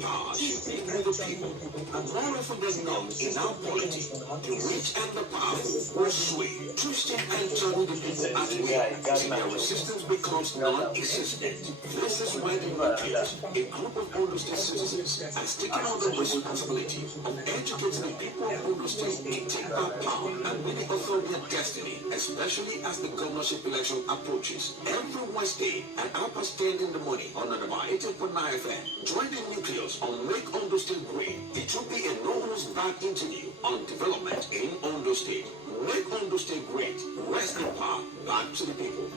power is made by the people, and more often than not, in our polity, the rich and the powerful will sway, twisting and turning the people at will, till their resistance becomes non-existent. This is where the nucleus, a group of Ondo State citizens, has taken on the responsibility of educating the people of Ondo State to take back power and really fulfill their destiny, especially as the governorship election approaches. Every Wednesday, an hour past 10 in the morning on Adaba FM, join the nucleus on Make Ondo State Great. It will be a no-holds-barred interview on development in Ondo State. Make Ondo State great. Rest in power. Back to the people.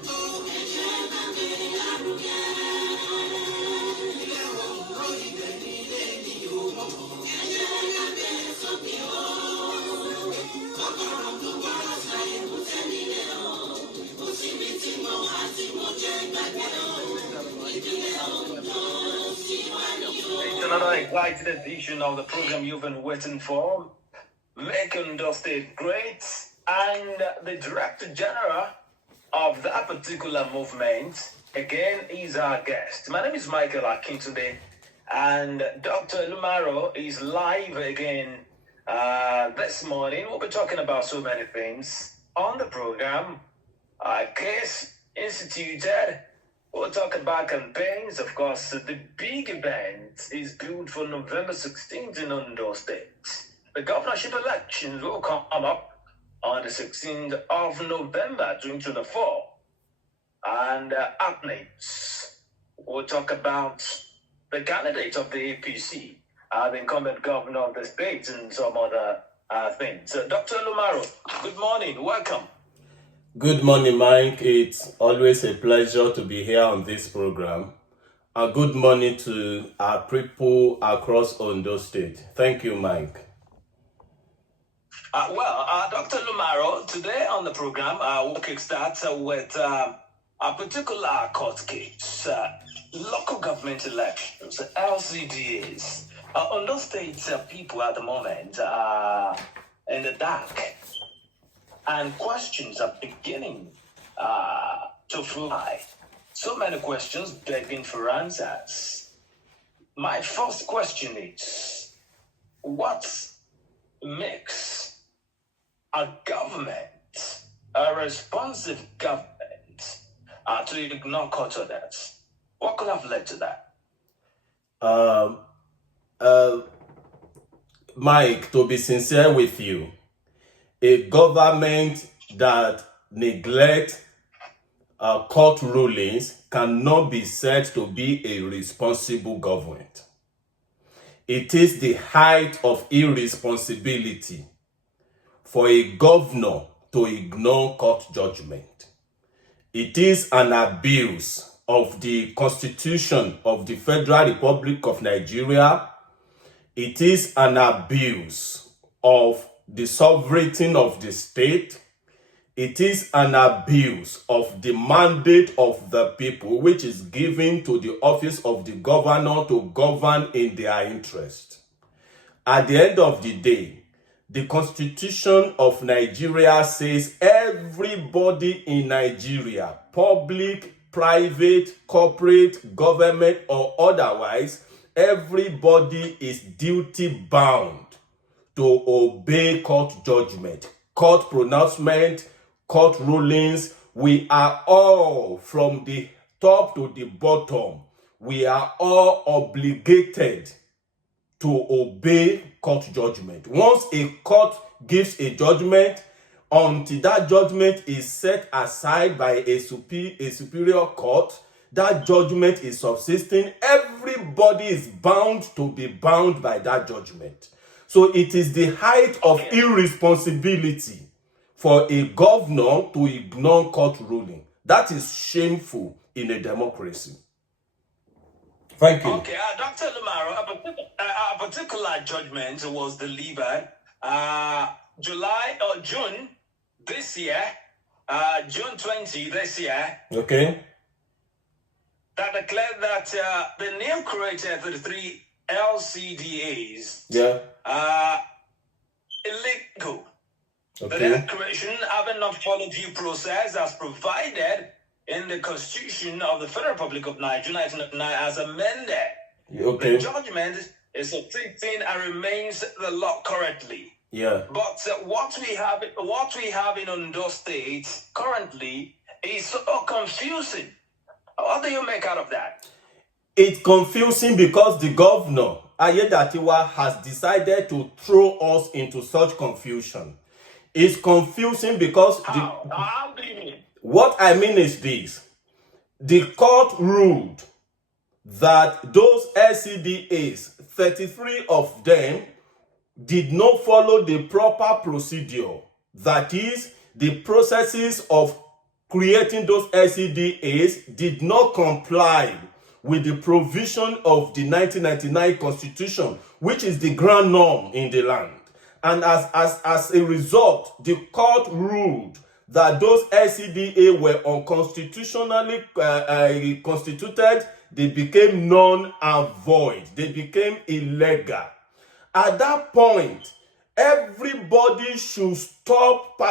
It's another exciting edition of the program you've been waiting for. Make Ondo State great, and the Director General of that particular movement, again, is our guest. My name is Michael Akintunde, and Dr. Lumaro is live again this morning. We'll be talking about so many things on the program. Case instituted. We'll talk about campaigns. Of course, the big event is due for November 16th in Ondo State. The governorship elections will come up on the 16th of November 2024. And updates, we'll talk about the candidate of the APC, the incumbent governor of the state, and some other things. Dr. Lumaro, good morning. Welcome. Good morning, Mike. It's always a pleasure to be here on this program. Good morning to our people across Ondo State. Thank you, Mike. Dr. Lumaro, today on the program, we'll kickstart with a particular court case, local government elections, LCDs. Ondo State people at the moment are in the dark, and questions are beginning to fly. So many questions begging for answers. My first question is, what makes a government, a responsive government, to ignore court orders? What could have led to that? Mike, to be sincere with you, a government that neglects court rulings cannot be said to be a responsible government. It is the height of irresponsibility for a governor to ignore court judgment. It is an abuse of the Constitution of the Federal Republic of Nigeria. It is an abuse of the sovereignty of the state. It is an abuse of the mandate of the people, which is given to the office of the governor to govern in their interest. At the end of the day, the Constitution of Nigeria says everybody in Nigeria, public, private, corporate, government, or otherwise, everybody is duty bound to obey court judgment, court pronouncement, court rulings. We are all, from the top to the bottom, we are all obligated to obey court judgment. Once a court gives a judgment, until that judgment is set aside by a superior court, that judgment is subsisting. Everybody is bound to be bound by that judgment. So it is the height of irresponsibility for a governor to ignore court ruling. That is shameful in a democracy. Thank you. Okay, Dr. Lumaro, a particular judgment was delivered June this year, June 20 this year. Okay. That declared that the name created for the three LCDAs illegal. Okay. The declaration having not followed due process as provided in the Constitution of the Federal Republic of Nigeria as amended Okay. The judgment is subsisting and remains the law currently. Yeah. But what we have in Ondo State currently is so confusing. What do you make out of that? It's confusing because the governor, Ayedatiwa, has decided to throw us into such confusion. It's confusing because How do you mean? What I mean is this. The court ruled that those LCDAs, 33 of them, did not follow the proper procedure. That is, the processes of creating those LCDAs did not comply with the provision of the 1999 Constitution, which is the grand norm in the land. And as a result, the court ruled that those LCDA were unconstitutionally constituted. They became null and void. They became illegal. At that point, everybody should stop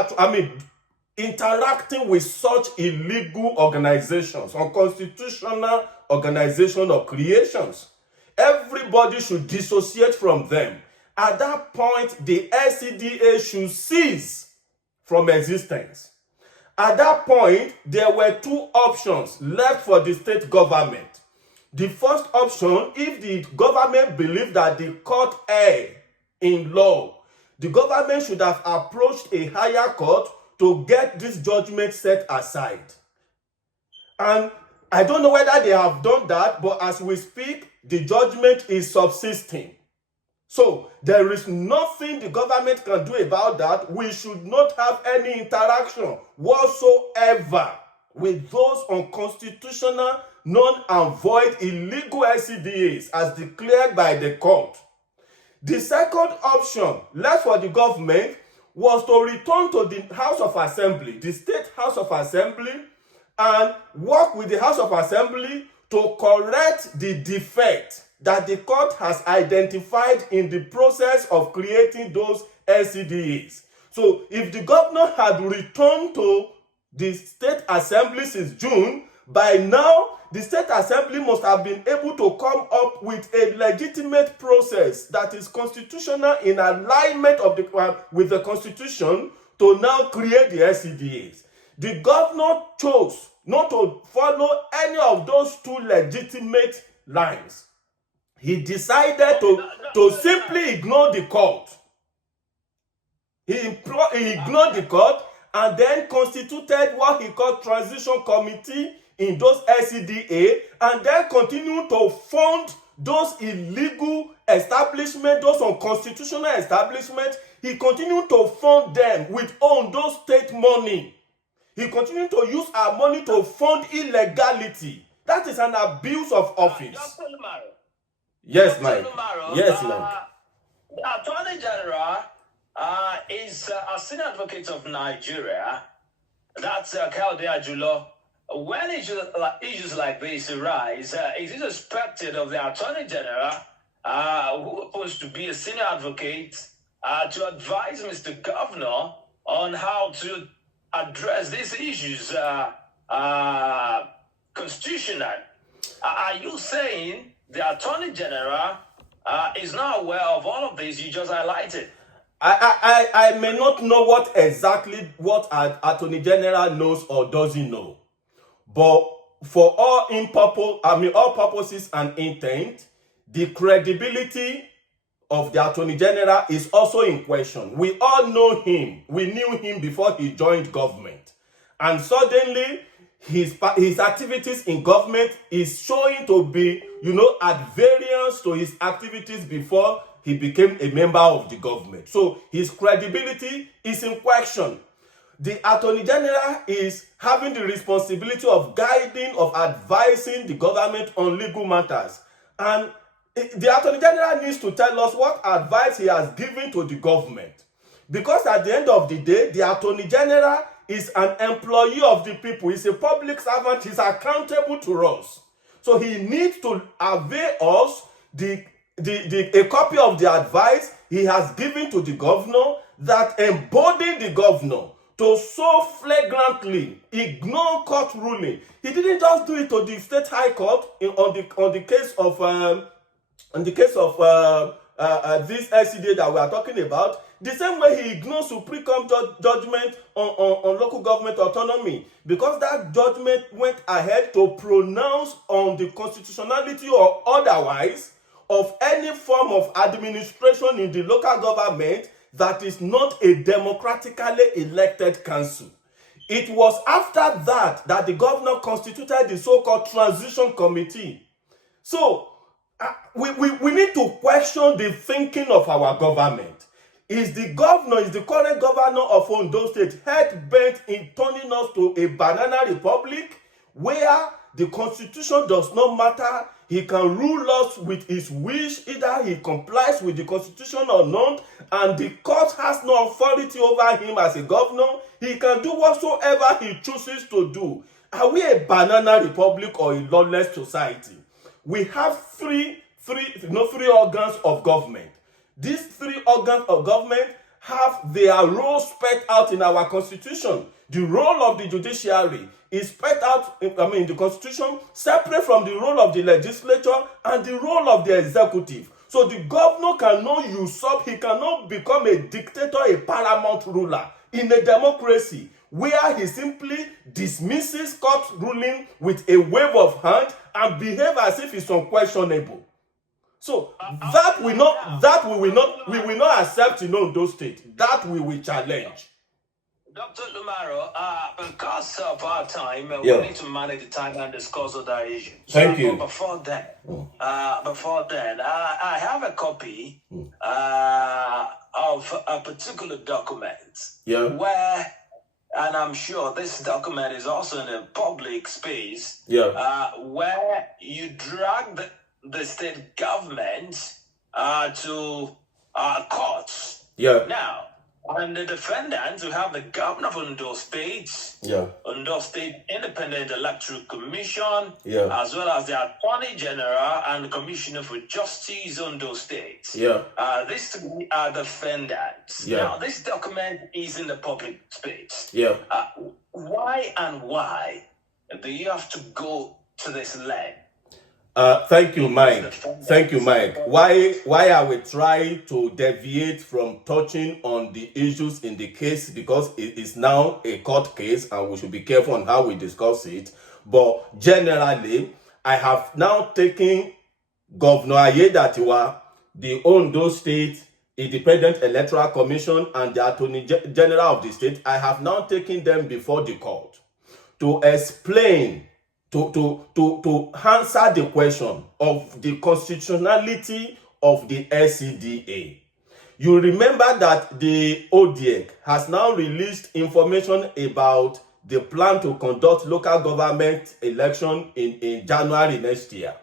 interacting with such illegal organizations, unconstitutional organization or creations. Everybody should dissociate from them. At that point, the LCDA should cease from existence. At that point, there were two options left for the state government. The first option, if the government believed that the court erred in law, the government should have approached a higher court to get this judgment set aside. And I don't know whether they have done that, but as we speak, the judgment is subsisting. So there is nothing the government can do about that. We should not have any interaction whatsoever with those unconstitutional, null and void, illegal LCDAs as declared by the court. The second option left for the government was to return to the House of Assembly, the State House of Assembly, and work with the House of Assembly to correct the defect that the court has identified in the process of creating those LCDAs. So if the governor had returned to the State Assembly since June, by now the State Assembly must have been able to come up with a legitimate process that is constitutional in alignment with the Constitution to now create the LCDAs. The governor chose not to follow any of those two legitimate lines. He decided to simply ignore the court. He ignored the court and then constituted what he called transition committee in those LCDA, and then continued to fund those illegal establishments, those unconstitutional establishments. He continued to fund them with those state money. He continued to use our money to fund illegality. That is an abuse of office. Yes, Mike. Yes, Mike. The Attorney General is a senior advocate of Nigeria. That's Kaude Ajulo. When issues like this arise, it is expected of the Attorney General, who happens to be a senior advocate, to advise Mr. Governor on how to address these issues constitutional. Are you saying the Attorney General is not aware of all of this you just highlighted? I may not know what Attorney General knows or doesn't know, but for all purposes and intent, the credibility of the Attorney General is also in question. We all know him. We knew him before he joined government, and suddenly his activities in government is showing to be, at variance to his activities before he became a member of the government. So his credibility is in question. The Attorney General is having the responsibility of guiding, of advising the government on legal matters. And the Attorney General needs to tell us what advice he has given to the government. Because at the end of the day, the Attorney General is an employee of the people. He's a public servant. He's accountable to us. So he needs to avail us a copy of the advice he has given to the governor that embodied the governor to so flagrantly ignore court ruling. He didn't just do it to the State High Court on the case of in the case of this LCDA that we are talking about, the same way he ignores Supreme Court judgment on local government autonomy, because that judgment went ahead to pronounce on the constitutionality or otherwise of any form of administration in the local government that is not a democratically elected council. It was after that that the governor constituted the so-called transition committee. So we need to question the thinking of our government. Is the current governor of Ondo State head-bent in turning us to a banana republic where the constitution does not matter? He can rule us with his wish, either he complies with the constitution or not, and the court has no authority over him as a governor. He can do whatsoever he chooses to do. Are we a banana republic or a lawless society? We have three organs of government. These three organs of government have their roles spelled out in our constitution. The role of the judiciary is spelled out in the constitution, separate from the role of the legislature and the role of the executive. So the governor cannot usurp, he cannot become a dictator, a paramount ruler in a democracy where he simply dismisses court ruling with a wave of hand and behave as if it's unquestionable. So that we will not accept in Ondo State. That we will challenge. Dr. Lumaro, because of our time, we need to manage the time and discuss other issues. Thank you. But before then, I have a copy of a particular document where, and I'm sure this document is also in a public space, where you drag the state government to courts. Now, and the defendants who have the governor of Ondo State, Ondo State Independent Electoral Commission, as well as the Attorney General and the Commissioner for Justice Ondo State. These three are defendants. Now, this document is in the public space. Why do you have to go to this length? Thank you, Mike. Why are we trying to deviate from touching on the issues in the case? Because it is now a court case and we should be careful on how we discuss it. But generally, I have now taken Governor Ayedatiwa, the Ondo State Independent Electoral Commission, and the Attorney General of the state. I have now taken them before the court to explain, to answer the question of the constitutionality of the LCDA. You remember that the ODEC has now released information about the plan to conduct local government election in January next year.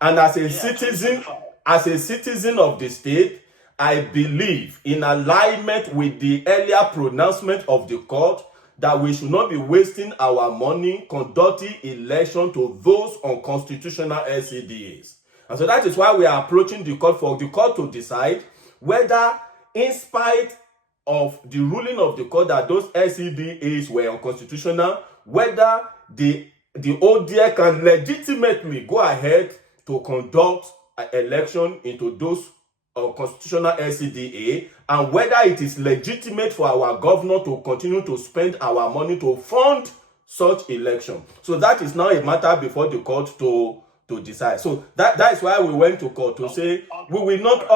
And as a citizen of the state, I believe, in alignment with the earlier pronouncement of the court, that we should not be wasting our money conducting election to those unconstitutional LCDAs. And so that is why we are approaching the court for the court to decide whether, in spite of the ruling of the court that those LCDAs were unconstitutional, whether the ODA can legitimately go ahead to conduct an election into those constitutional LCDA, and whether it is legitimate for our governor to continue to spend our money to fund such election. So that is now a matter before the court to decide. So that is why we went to court to say we will not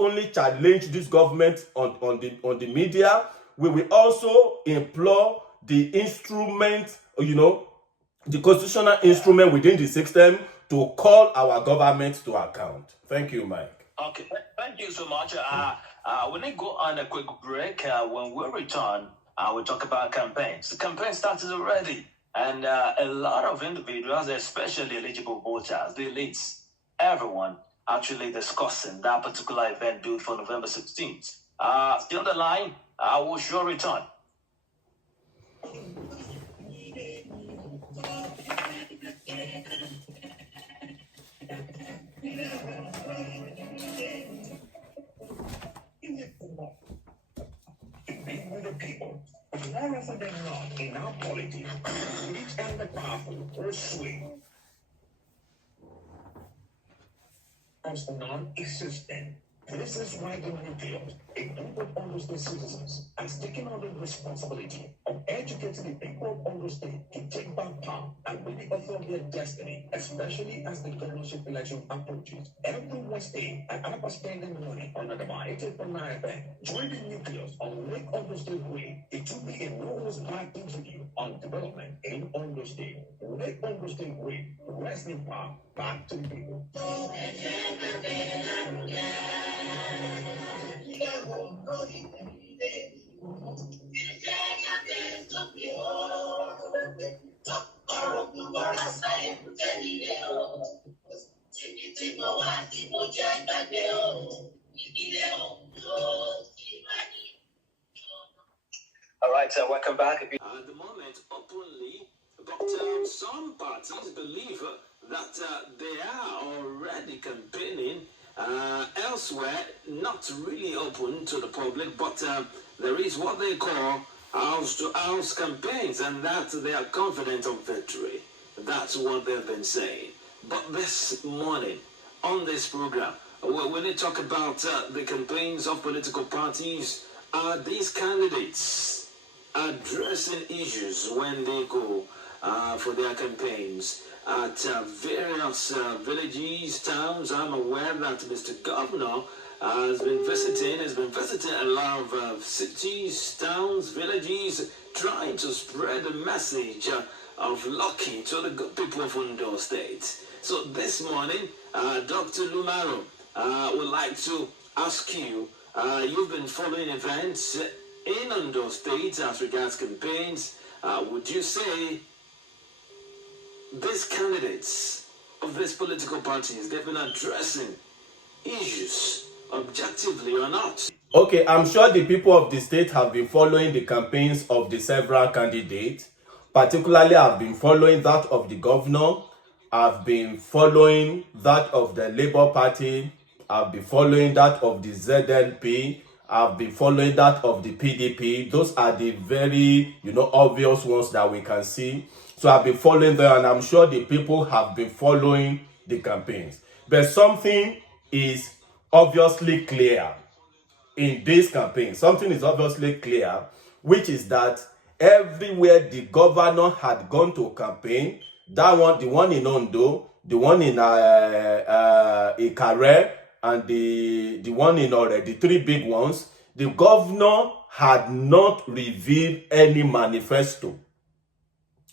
only challenge this government on the media, we will also implore the instrument, the constitutional instrument within the system to call our government to account. Thank you, Mike. Okay, thank you so much. We need to go on a quick break. When we return, we'll talk about campaigns. The campaign started already, and a lot of individuals, especially eligible voters, the elites, everyone actually discussing that particular event due for November 16th. Stay on the line. I will sure return. With the people, more often than not in our politics, rich and the powerful or swing. as non-existent. This is why the nucleus, a group of Ondo State citizens, has taken on the responsibility of educating the people of Ondo State to take back power and be the author of their destiny, especially as the governorship election approaches. Every Wednesday at Adaba FM in the morning on Adaba FM, join the nucleus on Wake Ondo State Way. It will be a no-host live interview on development in Ondo State. Wake Ondo State Way, wrestling power back to the people. All right, so welcome back. At the moment, openly, but some parties believe that they are already campaigning elsewhere, not really open to the public, but there is what they call house-to-house campaigns, and that they are confident of victory. That's what they've been saying. But this morning, on this program, when they talk about the campaigns of political parties, are these candidates addressing issues when they go for their campaigns at various villages, towns? I'm aware that Mr. Governor has been visiting a lot of cities, towns, villages, trying to spread the message of lucky to the good people of Ondo State. So this morning, Dr. Lumaro, would like to ask you, you've been following events in Ondo State as regards campaigns. Would you say these candidates of these political parties, they've been addressing issues objectively or not? Okay, I'm sure the people of the state have been following the campaigns of the several candidates. Particularly, I've been following that of the governor. I've been following that of the Labour Party. I've been following that of the ZLP. I've been following that of the PDP. Those are the very, obvious ones that we can see. So I've been following them, and I'm sure the people have been following the campaigns. But something is obviously clear in this campaign. Something is obviously clear, which is that everywhere the governor had gone to campaign, that one, the one in Ondo, the one in Ikare, and the one in Ore, the three big ones, the governor had not revealed any manifesto.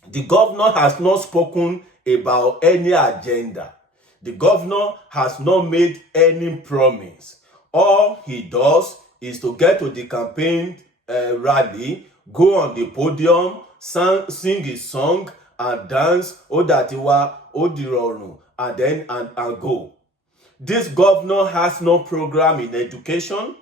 The governor has not spoken about any agenda. The governor has not made any promise. All he does is to get to the campaign rally, go on the podium, sing his song, and dance, Odatiwa, Odirorun, and then and go. This governor has no program in education.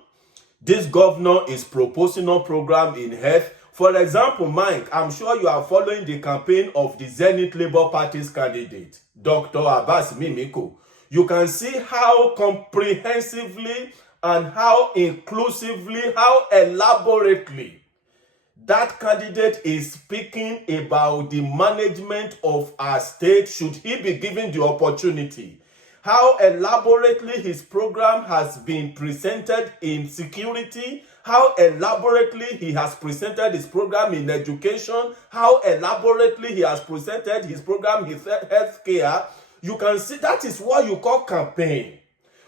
This governor is proposing no program in health. For example, Mike, I'm sure you are following the campaign of the Zenith Labour Party's candidate, Dr. Abbas Mimiko. You can see how comprehensively and how inclusively, how elaborately that candidate is speaking about the management of our state should he be given the opportunity. How elaborately his program has been presented in security, how elaborately he has presented his program in education, how elaborately he has presented his program in health care. You can see that is what you call campaign.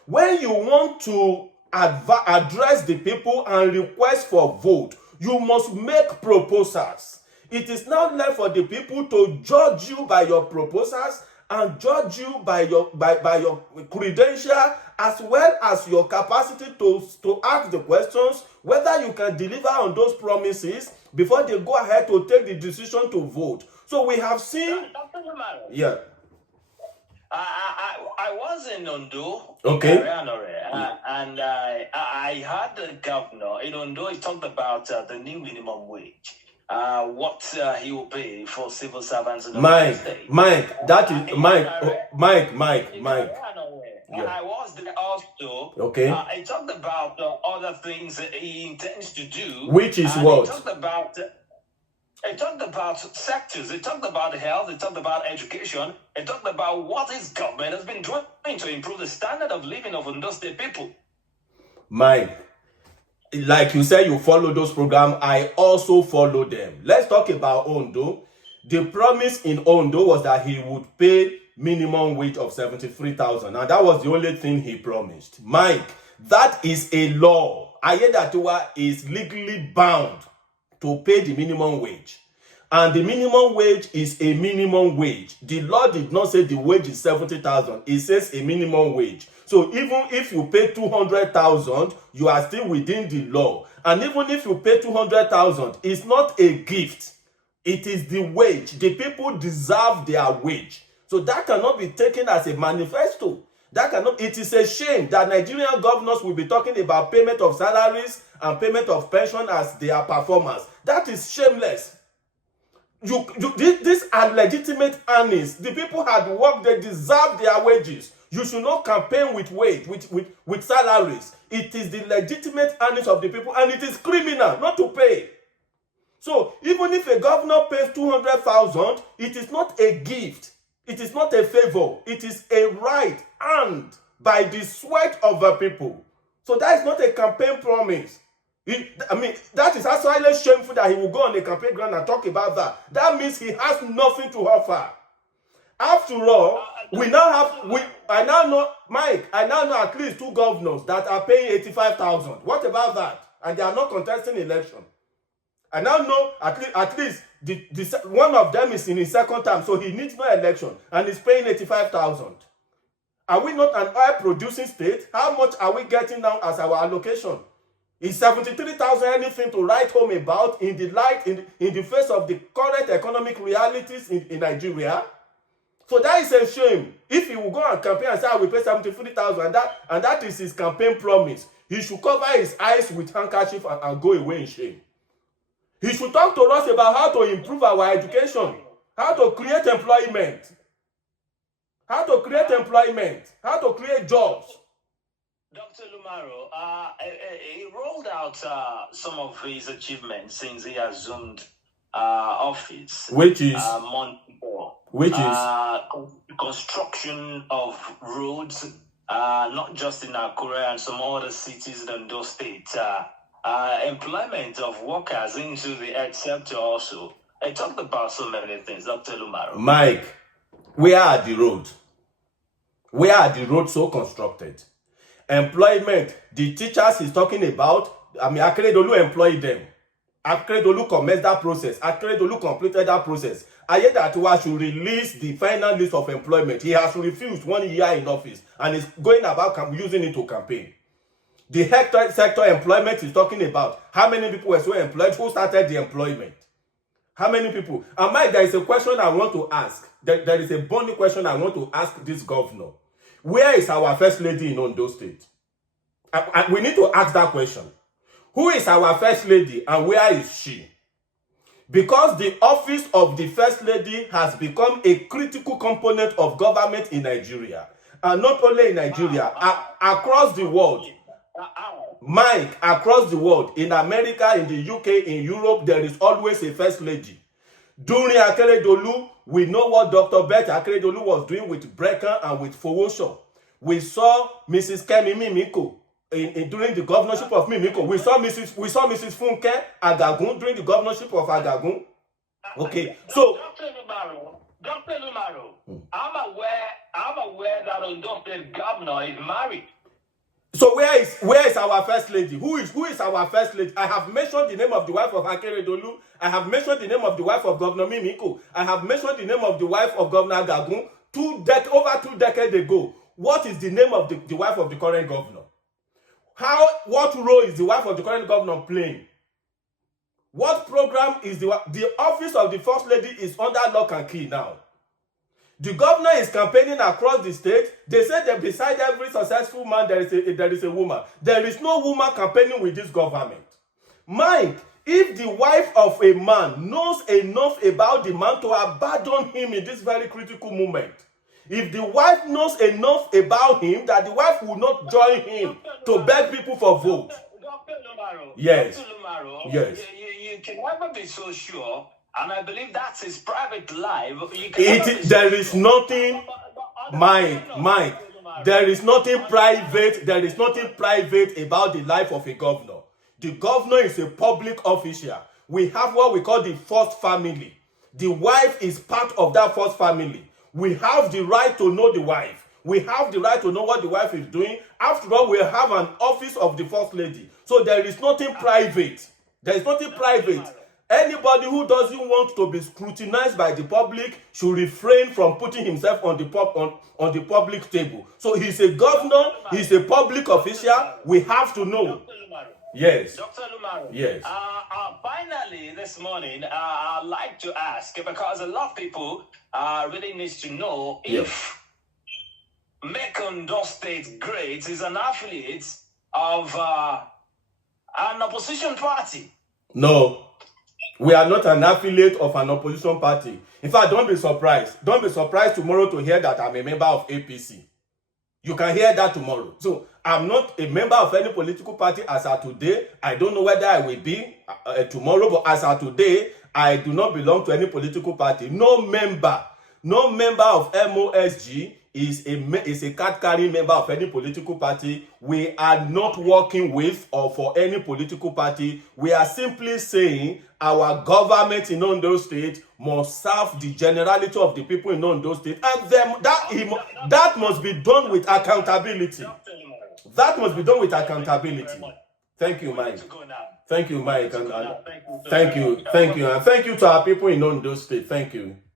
When you want to address the people and request for vote, you must make proposals. It is not left for the people to judge you by your proposals and judge you by your credential as well as your capacity to ask the questions, whether you can deliver on those promises before they go ahead to take the decision to vote. So we have seen... Yeah. I was in Ondo, okay, and I heard the governor in Ondo. He talked about the new minimum wage, what he will pay for civil servants in the state. Mike. Yeah. I was there also. Okay. He talked about other things that he intends to do. Which is what? He talked about It talked about sectors. It talked about health. It talked about education. It talked about what his government has been doing to improve the standard of living of Ondo State people. Mike, like you said, you follow those programs. I also follow them. Let's talk about Ondo. The promise in Ondo was that he would pay minimum wage of 73,000, and that was the only thing he promised. Mike, that is a law. Ayedatiwa is legally bound to pay the minimum wage. And the minimum wage is a minimum wage. The law did not say the wage is 70,000. It says a minimum wage. So even if you pay 200,000, you are still within the law. And even if you pay 200,000, it's not a gift. It is the wage. The people deserve their wage. So that cannot be taken as a manifesto. That cannot. It is a shame that Nigerian governors will be talking about payment of salaries and payment of pension as their performance. That is shameless. These are legitimate earnings. The people had worked, they deserve their wages. You should not campaign with with salaries. It is the legitimate earnings of the people, and it is criminal not to pay. So even if a governor pays 200,000, it is not a gift. It is not a favor. It is a right earned by the sweat of the people. So that is not a campaign promise. That is absolutely shameful that he will go on a campaign ground and talk about that. That means he has nothing to offer. After all, I now know, Mike, I now know at least 2 governors that are paying 85,000. What about that? And they are not contesting election. I now know at least one of them is in his second term, so he needs no election, and he's paying 85,000. Are we not an oil-producing state? How much are we getting now as our allocation? Is 73,000 anything to write home about in the face of the current economic realities in Nigeria? So that is a shame. If he will go and campaign and say, I will pay 73,000, and that is his campaign promise, he should cover his eyes with handkerchief and go away in shame. He should talk to us about how to improve our education, how to create employment, how to create jobs. Dr. Lumaro, he rolled out some of his achievements since he assumed office. Which is? Construction of roads, not just in Akure and some other cities in Ondo State. Employment of workers into the health sector also. I talked about so many things, Dr. Lumaro. Mike, where are the roads? Where are the roads so constructed? Employment, the teachers he's talking about, Akeredolu employed them. Akeredolu commenced that process. Akeredolu completed that process. Ayedatiwa should release the final list of employment. He has refused 1 year in office and is going about using it to campaign. The health sector employment is talking about. How many people were so employed? Who started the employment? How many people? And Mike, there is a question I want to ask. There is a burning question I want to ask this governor. Where is our first lady in Ondo State? We need to ask that question. Who is our first lady and where is she? Because the office of the first lady has become a critical component of government in Nigeria. And not only in Nigeria, across the world. Mike, across the world, in America, in the UK, in Europe, there is always a first lady. During Akeredolu, we know what Dr. Beth Akeredolu was doing with Brecken and with Fowosho. We saw Mrs. Kemi Mimiko during the governorship of Mimiko. We saw Mrs. Funke Agagun during the governorship of Agagun. Okay, so Dr. Lumaro, I'm aware that Ondo State governor is married. So where is our first lady? Who is our first lady? I have mentioned the name of the wife of Akeredolu. I have mentioned the name of the wife of Governor Mimiko. I have mentioned the name of the wife of Governor Gagun over 2 decades ago. What is the name of the wife of the current governor? What role is the wife of the current governor playing? What program is the office of the first lady is under lock and key now? The governor is campaigning across the state. They say that beside every successful man, there is a woman. There is no woman campaigning with this government. Mike, if the wife of a man knows enough about the man to abandon him in this very critical moment, if the wife knows enough about him that the wife will not join him to beg people for vote. Dr. Lumaro, yes. Dr. Lumaro, yes. You can never be so sure And I believe that's his private life. You can There is nothing, Mike, there is nothing private. There is nothing private about the life of a governor. The governor is a public official. We have what we call the first family. The wife is part of that first family. We have the right to know the wife. We have the right to know what the wife is doing. After all, we have an office of the first lady. So there is nothing private. There is nothing private. Anybody who doesn't want to be scrutinized by the public should refrain from putting himself on the public table. So he's a governor, he's a public official. We have to know. Yes. Dr. Lumaro. Yes. Finally, this morning, I'd like to ask, because a lot of people really need to know if Make Ondo State Great is an affiliate of an opposition party. No. We are not an affiliate of an opposition party. In fact, don't be surprised. Don't be surprised tomorrow to hear that I'm a member of APC. You can hear that tomorrow. So I'm not a member of any political party as of today. I don't know whether I will be tomorrow, but as of today, I do not belong to any political party. No member of MOSG is a card-carrying member of any political party. We are not working with or for any political party. We are simply saying our government in Ondo State must serve the generality of the people in Ondo State, and that must be done with accountability. That must be done with accountability. Thank you, Mike. Thank you, Mike. And thank you. And thank you to our people in Ondo State. Thank you.